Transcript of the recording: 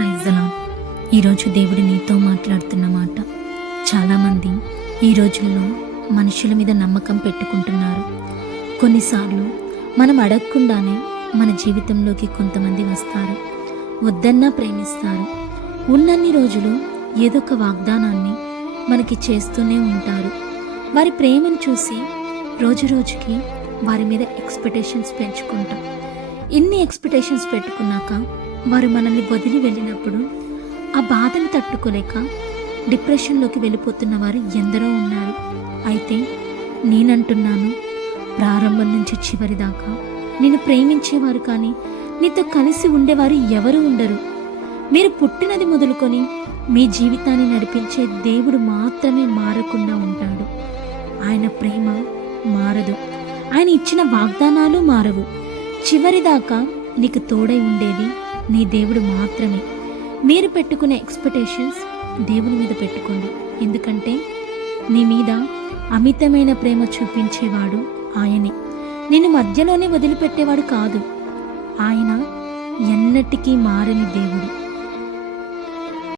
Praise the lord. ఈరోజు దేవుడు నీతో మాట్లాడుతున్న మాట. చాలామంది ఈ రోజుల్లో మనుషుల మీద నమ్మకం పెట్టుకుంటున్నారు. కొన్నిసార్లు మనం అడగకుండానే మన జీవితంలోకి కొంతమంది వస్తారు. వద్దన్నా ప్రేమిస్తారు. ఉన్నన్ని రోజులు ఏదో ఒక వాగ్దానాన్ని మనకి చేస్తూనే ఉంటారు. వారి ప్రేమను చూసి రోజు రోజుకి వారి మీద ఎక్స్పెక్టేషన్స్ పెంచుకుంటాం. ఇన్ని ఎక్స్పెక్టేషన్స్ పెట్టుకున్నాక వారు మనల్ని వదిలి వెళ్ళినప్పుడు ఆ బాధను తట్టుకోలేక డిప్రెషన్లోకి వెళ్ళిపోతున్న వారు ఎందరో ఉన్నారు. అయితే నేనంటున్నాను, ప్రారంభం నుంచి చివరి దాకా నిన్ను ప్రేమించేవారు కానీ నీతో కలిసి ఉండేవారు ఎవరు ఉండరు. మీరు పుట్టినది మొదలుకొని మీ జీవితాన్ని నడిపించే దేవుడు మాత్రమే మారకుండా ఉంటాడు. ఆయన ప్రేమ మారదు. ఆయన ఇచ్చిన వాగ్దానాలు మారవు. చివరిదాకా నీకు తోడై ఉండేది నీ దేవుడు మాత్రమే. మీరు పెట్టుకునే ఎక్స్పెక్టేషన్స్ దేవుని మీద పెట్టుకోండి. ఎందుకంటే నీ మీద అమితమైన ప్రేమ చూపించేవాడు ఆయనే. నిన్ను మధ్యలోనే వదిలిపెట్టేవాడు కాదు. ఆయన ఎన్నటికీ మారని దేవుడు.